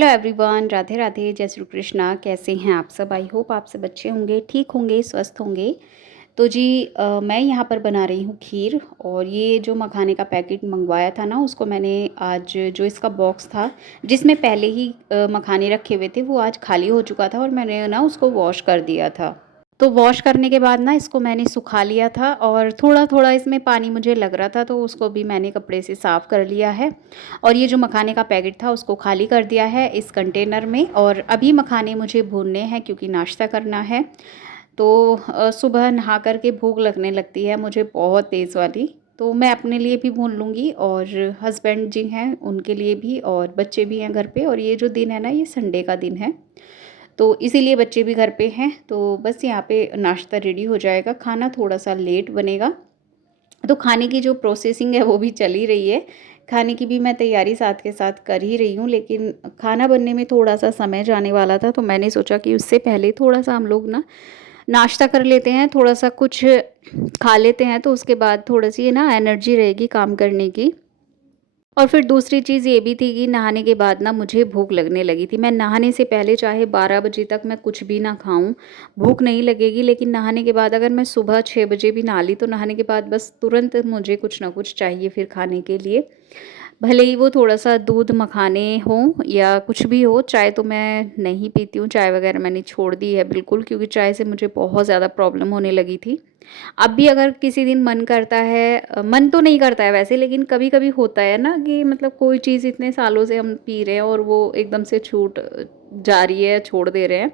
Hello everyone, Radhe Radhe, जय श्री कृष्णा। कैसे हैं आप सब? आई होप आप सब अच्छे होंगे, ठीक होंगे, स्वस्थ होंगे। तो जी मैं यहाँ पर बना रही हूँ खीर। और ये जो मखाने का पैकेट मंगवाया था ना, उसको मैंने आज जो इसका बॉक्स था जिसमें पहले ही मखाने रखे हुए थे, वो आज खाली हो चुका था और मैंने ना उसको वॉश कर दिया था। तो वॉश करने के बाद ना इसको मैंने सुखा लिया था और थोड़ा थोड़ा इसमें पानी मुझे लग रहा था, तो उसको भी मैंने कपड़े से साफ़ कर लिया है। और ये जो मखाने का पैकेट था उसको खाली कर दिया है इस कंटेनर में। और अभी मखाने मुझे भूनने हैं क्योंकि नाश्ता करना है। तो सुबह नहा कर के भूख लगने लगती है मुझे बहुत तेज़ वाली। तो मैं अपने लिए भी भून लूँगी और हस्बैंड जी हैं उनके लिए भी, और बच्चे भी हैं घर पे। और ये जो दिन है ना, ये संडे का दिन है, तो इसीलिए बच्चे भी घर पे हैं। तो बस यहाँ पे नाश्ता रेडी हो जाएगा, खाना थोड़ा सा लेट बनेगा। तो खाने की जो प्रोसेसिंग है वो भी चल ही रही है। खाने की भी मैं तैयारी साथ के साथ कर ही रही हूँ, लेकिन खाना बनने में थोड़ा सा समय जाने वाला था, तो मैंने सोचा कि उससे पहले थोड़ा सा हम लोग ना नाश्ता कर लेते हैं, थोड़ा सा कुछ खा लेते हैं, तो उसके बाद थोड़ी सी ना एनर्जी रहेगी काम करने की। और फिर दूसरी चीज़ ये भी थी कि नहाने के बाद ना मुझे भूख लगने लगी थी। मैं नहाने से पहले चाहे 12 बजे तक मैं कुछ भी ना खाऊं, भूख नहीं लगेगी। लेकिन नहाने के बाद अगर मैं सुबह 6 बजे भी नहा ली, तो नहाने के बाद बस तुरंत मुझे कुछ ना कुछ चाहिए फिर खाने के लिए। भले ही वो थोड़ा-सा दूध मखाने हों या कुछ भी हो, चाय तो मैं नहीं पीती हूँ, चाय वग़ैरह मैंने छोड़ दी है बिल्कुल, क्योंकि चाय से मुझे बहुत ज़्यादा प्रॉब्लम होने लगी थी। अब भी अगर किसी दिन मन करता है, मन तो नहीं करता है वैसे, लेकिन कभी-कभी होता है ना कि मतलब कोई चीज़ इतने सालों से हम पी रहे हैं और वो एकदम से छूट जा रही है, छोड़ दे रहे हैं,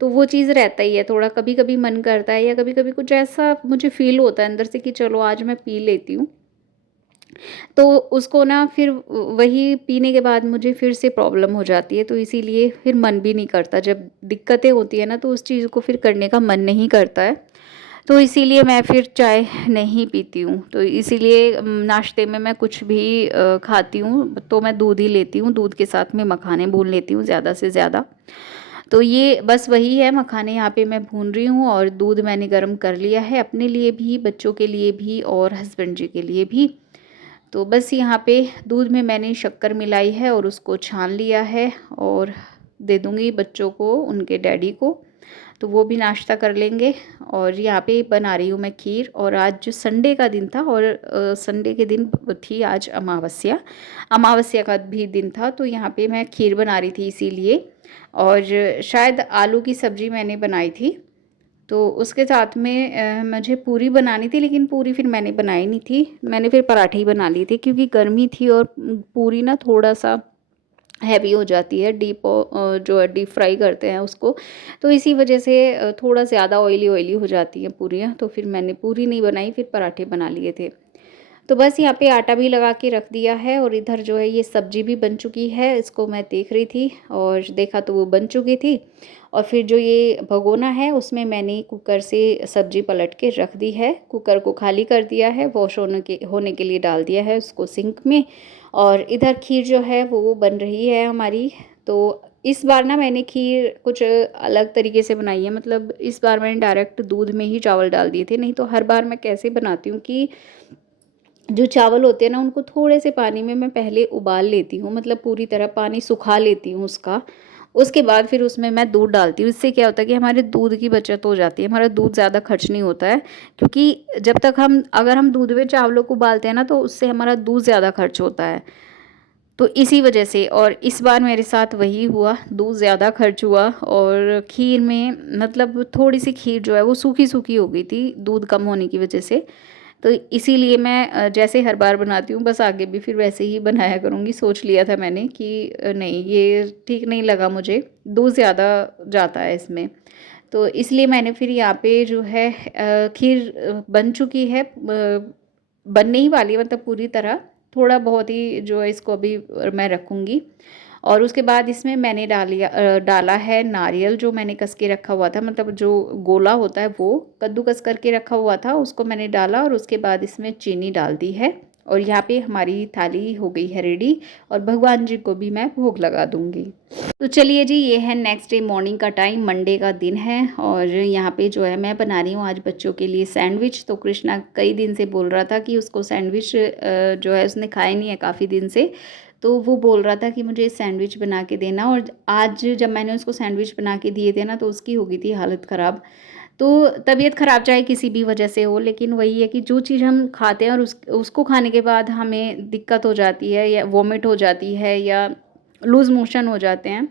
तो वो चीज़ रहता ही है। थोड़ा कभी-कभी मन करता है या कभी-कभी कुछ ऐसा मुझे फ़ील होता है अंदर से कि चलो आज मैं पी लेती हूँ। तो उसको ना फिर वही पीने के बाद मुझे फिर से प्रॉब्लम हो जाती है, तो इसीलिए फिर मन भी नहीं करता। जब दिक्कतें होती हैं ना, तो उस चीज़ को फिर करने का मन नहीं करता है। तो इसीलिए मैं फिर चाय नहीं पीती हूँ। तो इसीलिए नाश्ते में मैं कुछ भी खाती हूँ तो मैं दूध ही लेती हूँ, दूध के साथ में मखाने भून लेती हूँ ज़्यादा से ज़्यादा। तो ये बस वही है, मखाने यहाँ पे मैं भून रही हूँ और दूध मैंने गर्म कर लिया है अपने लिए भी, बच्चों के लिए भी और हस्बैंड जी के लिए भी। तो बस यहाँ पे दूध में मैंने शक्कर मिलाई है और उसको छान लिया है और दे दूँगी बच्चों को, उनके डैडी को, तो वो भी नाश्ता कर लेंगे। और यहाँ पे बना रही हूँ मैं खीर। और आज जो संडे का दिन था और संडे के दिन थी आज अमावस्या, अमावस्या का भी दिन था, तो यहाँ पे मैं खीर बना रही थी इसीलिए। और शायद आलू की सब्ज़ी मैंने बनाई थी, तो उसके साथ में मुझे पूरी बनानी थी, लेकिन पूरी फिर मैंने बनाई नहीं थी, मैंने फिर पराठे ही बना लिए थे क्योंकि गर्मी थी और पूरी ना थोड़ा-सा हैवी हो जाती है, जो है डीप फ्राई करते हैं उसको, तो इसी वजह से थोड़ा ज़्यादा ऑयली ऑयली हो जाती हैं पूरियाँ, तो फिर मैंने पूरी नहीं बनाई, फिर पराठे बना लिए थे। तो बस यहाँ पे आटा भी लगा के रख दिया है और इधर जो है ये सब्ज़ी भी बन चुकी है, इसको मैं देख रही थी और देखा तो वो बन चुकी थी। और फिर जो ये भगोना है उसमें मैंने कुकर से सब्ज़ी पलट के रख दी है, कुकर को खाली कर दिया है, वॉश होने के लिए डाल दिया है उसको सिंक में। और इधर खीर जो है वो बन रही है हमारी। तो इस बार ना मैंने खीर कुछ अलग तरीके से बनाई है, मतलब इस बार मैंने डायरेक्ट दूध में ही चावल डाल दिए थे। नहीं तो हर बार मैं कैसे बनाती हूँ कि जो चावल होते हैं ना, उनको थोड़े से पानी में मैं पहले उबाल लेती हूँ, मतलब पूरी तरह पानी सुखा लेती हूँ उसका। उसके बाद फिर उसमें मैं दूध डालती हूँ। इससे क्या होता है कि हमारे दूध की बचत हो जाती है, हमारा दूध ज़्यादा खर्च नहीं होता है। क्योंकि जब तक अगर हम दूध में चावलों को उबालते हैं ना, तो उससे हमारा दूध ज़्यादा खर्च होता है। तो इसी वजह से, और इस बार मेरे साथ वही हुआ, दूध ज़्यादा खर्च हुआ और खीर में मतलब थोड़ी सी खीर जो है वो सूखी सूखी हो गई थी दूध कम होने की वजह से। तो इसीलिए मैं जैसे हर बार बनाती हूँ, बस आगे भी फिर वैसे ही बनाया करूँगी। सोच लिया था मैंने कि नहीं, ये ठीक नहीं लगा मुझे, दूध ज़्यादा जाता है इसमें। तो इसलिए मैंने फिर यहाँ पे जो है खीर बन चुकी है, बनने ही वाली है, मतलब पूरी तरह। थोड़ा बहुत ही जो है इसको अभी मैं रखूँगी। और उसके बाद इसमें मैंने डाला है नारियल, जो मैंने कस के रखा हुआ था, मतलब जो गोला होता है वो कद्दूकस करके रखा हुआ था, उसको मैंने डाला। और उसके बाद इसमें चीनी डाल दी है और यहाँ पे हमारी थाली हो गई है रेडी। और भगवान जी को भी मैं भोग लगा दूँगी। तो चलिए जी, ये है नेक्स्ट डे मॉर्निंग का टाइम, मंडे का दिन है। और यहाँ पे जो है मैं बना रही हूँ आज बच्चों के लिए सैंडविच। तो कृष्णा कई दिन से बोल रहा था कि उसको सैंडविच जो है उसने खाए नहीं है काफ़ी दिन से, तो वो बोल रहा था कि मुझे सैंडविच बना के देना, और आज जब मैंने उसको सैंडविच बना के दिए थे ना, तो उसकी हो गई थी हालत ख़राब। तो तबीयत ख़राब चाहे किसी भी वजह से हो, लेकिन वही है कि जो चीज़ हम खाते हैं और उसको खाने के बाद हमें दिक्कत हो जाती है या वॉमिट हो जाती है या लूज़ मोशन हो जाते हैं,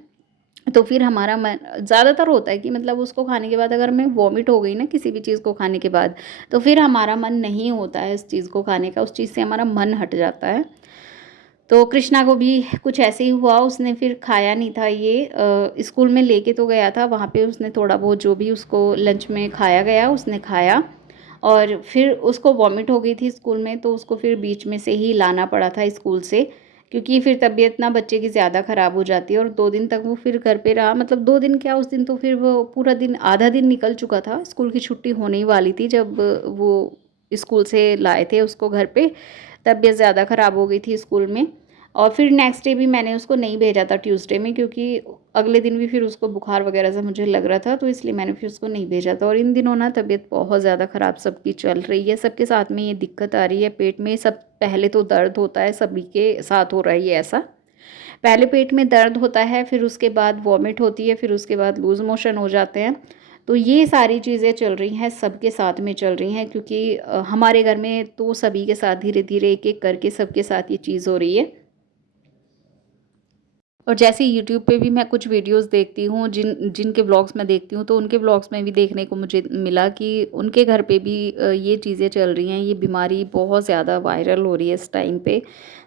तो फिर हमारा मन ज़्यादातर होता है कि मतलब उसको खाने के बाद अगर हमें वॉमिट हो गई ना किसी भी चीज़ को खाने के बाद, तो फिर हमारा मन नहीं होता है उस चीज़ को खाने का, उस चीज़ से हमारा मन हट जाता है। तो कृष्णा को भी कुछ ऐसे ही हुआ, उसने फिर खाया नहीं था ये, स्कूल में लेके तो गया था, वहाँ पे उसने थोड़ा बहुत जो भी उसको लंच में खाया गया उसने खाया, और फिर उसको वॉमिट हो गई थी स्कूल में, तो उसको फिर बीच में से ही लाना पड़ा था स्कूल से, क्योंकि फिर तबीयत ना बच्चे की ज़्यादा ख़राब हो जाती है। और 2 दिन तक वो फिर घर पे रहा, मतलब 2 दिन क्या, उस दिन तो फिर वो पूरा दिन, आधा दिन निकल चुका था, स्कूल की छुट्टी होने ही वाली थी जब वो स्कूल से लाए थे उसको घर पे। तबीयत ज़्यादा ख़राब हो गई थी स्कूल में, और फिर नेक्स्ट डे भी मैंने उसको नहीं भेजा था ट्यूसडे में, क्योंकि अगले दिन भी फिर उसको बुखार वगैरह से मुझे लग रहा था, तो इसलिए मैंने फिर उसको नहीं भेजा था। और इन दिनों ना तबीयत बहुत ज़्यादा ख़राब सबकी चल रही है, सबके साथ में ये दिक्कत आ रही है पेट में। सब पहले तो दर्द होता है, सभी के साथ हो रहा है ये ऐसा। पहले पेट में दर्द होता है, फिर उसके बाद वॉमिट होती है, फिर उसके बाद लूज़ मोशन हो जाते हैं। तो ये सारी चीज़ें चल रही हैं, सबके साथ में चल रही हैं, क्योंकि हमारे घर में तो सभी के साथ धीरे-धीरे एक-एक करके सबके साथ ये चीज़ हो रही है। और जैसे यूट्यूब पे भी मैं कुछ वीडियोस देखती हूँ, जिनके व्लॉग्स मैं देखती हूँ, तो उनके व्लॉग्स में भी देखने को मुझे मिला कि उनके घर पे भी ये चीज़ें चल रही हैं, ये बीमारी बहुत ज़्यादा वायरल हो रही है इस टाइम पे,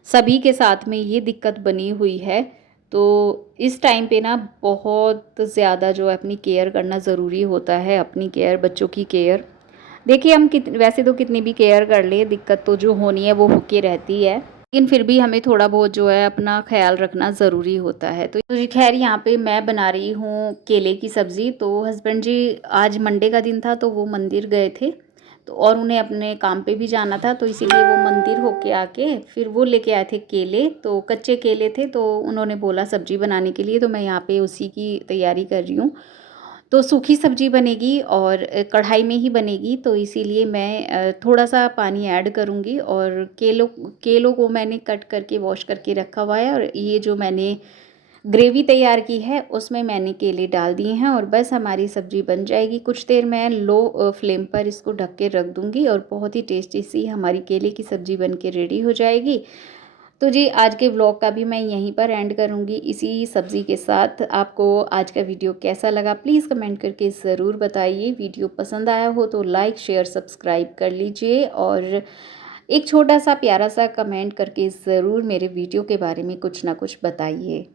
सभी के साथ में ये दिक्कत बनी हुई है। तो इस टाइम पे ना बहुत ज़्यादा जो है अपनी केयर करना ज़रूरी होता है, अपनी केयर, बच्चों की केयर। देखिए हम वैसे तो कितनी भी केयर कर लें, दिक्कत तो जो होनी है वो होके रहती है, लेकिन फिर भी हमें थोड़ा बहुत जो है अपना ख़्याल रखना ज़रूरी होता है। तो जी खैर, यहाँ पे मैं बना रही हूँ केले की सब्ज़ी। तो हस्बैंड जी, आज मंडे का दिन था तो वो मंदिर गए थे, तो और उन्हें अपने काम पे भी जाना था, तो इसीलिए वो मंदिर होके आके फिर वो लेके आए थे केले। तो कच्चे केले थे, तो उन्होंने बोला सब्ज़ी बनाने के लिए, तो मैं यहाँ पे उसी की तैयारी कर रही हूँ। तो सूखी सब्ज़ी बनेगी और कढ़ाई में ही बनेगी, तो इसीलिए मैं थोड़ा-सा पानी ऐड करूँगी, और केलों केलों को मैंने कट करके वॉश करके रखा हुआ है, और ये जो मैंने ग्रेवी तैयार की है उसमें मैंने केले डाल दिए हैं, और बस हमारी सब्ज़ी बन जाएगी। कुछ देर मैं लो फ्लेम पर इसको ढक के रख दूँगी, और बहुत ही टेस्टी सी हमारी केले की सब्ज़ी बन के रेडी हो जाएगी। तो जी आज के व्लॉग का भी मैं यहीं पर एंड करूँगी इसी सब्ज़ी के साथ। आपको आज का वीडियो कैसा लगा प्लीज़ कमेंट करके ज़रूर बताइए। वीडियो पसंद आया हो तो लाइक शेयर सब्सक्राइब कर लीजिए, और एक छोटा सा प्यारा सा कमेंट करके ज़रूर मेरे वीडियो के बारे में कुछ ना कुछ बताइए।